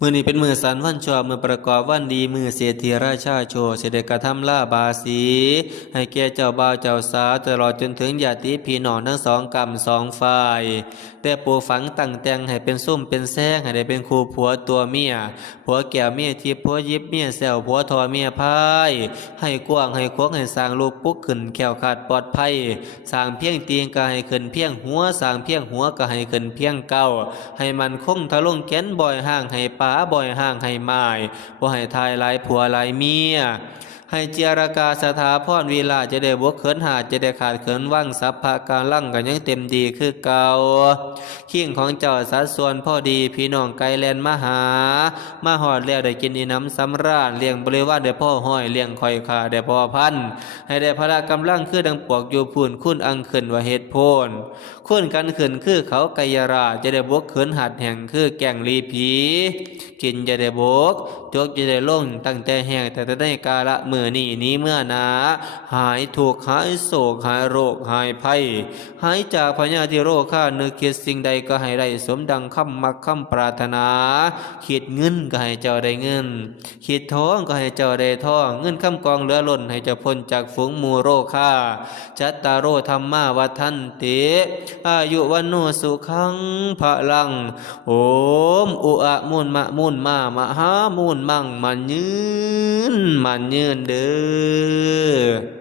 มื้อนี้เป็นมื้อสันวันชอบมื้อประกอบวันดีมื้อเศรษฐีราชาโชเสด็จกระทำลาบาสีให้แก่เจ้าบ่าวเจ้าสาวตลอดจนถึงญาติพี่น้องทั้งสองกรรมสองฝ่ายแต่ปลูกฝังตั้งแต่งให้เป็นซุ่มเป็นแซงให้ได้เป็นคู่ผัวตัวเมียผัวแก้วเมียทิพย์ผัวยิบเมียแซวผัวทอเมียพายให้กว้างให้ควงให้สร้างลูกปุ๊กขึ้นแขวขาดปลอดภัยสร้างเพียงตีงก็ให้ขึ้นเพียงหัวสร้างเพียงหัวก็ให้ขึ้นเพียงเก้าให้มันคงทะลงแก้นบ่อยห่างให้ป้าบ่อยห่างให้ไม้บ่ให้ทายหลายผัวหลายเมียให้เจรกาสถาพรวีลาจะได้บวกเขินหาจะได้ขาดเขินว่างสัพพะการลั่งกันยังเต็มดีคือเก่าขิงของเจ้าสัดส่วนพอดีพี่น้องไกลแลนมาหามาหอดแล้วได้กินอีน้ำสำราญเลี้ยงบริวารได้พ่อห้อยเลี้ยงคอยขาได้พ่อพันให้ได้พละกำลังคือดังปวกอยู่พูนคุณอังขึ้นว่าเหตุโพนคุณกันขึ้นคือเขาไกยราจะได้บวกเขินหัดแห่งคือแก่งลีผีกินจะได้บวกจกจะได้ลงตั้งแต่แห่งแต่ได้กาละมือนี้เมื่อนาหายถูกหายโศกหายโรคหายภัยหายจากพญาธิโรคข้านึกคิดสิ่งใดก็ให้ได้สมดังคำมักคำปรารถนาคิดเงินก็ให้เจ้าได้เงินคิดทองก็ให้เจ้าได้ทองเงินคำกองเหลือล้นให้เจ้าพ้นจากฝูงมูโรค่าจัตตารโรธรรมาวัฏันติอายุวันโนสุขังพะลังโอมอุอะมุนมะมุนมามหามุนมั่งมันยืนเด้อ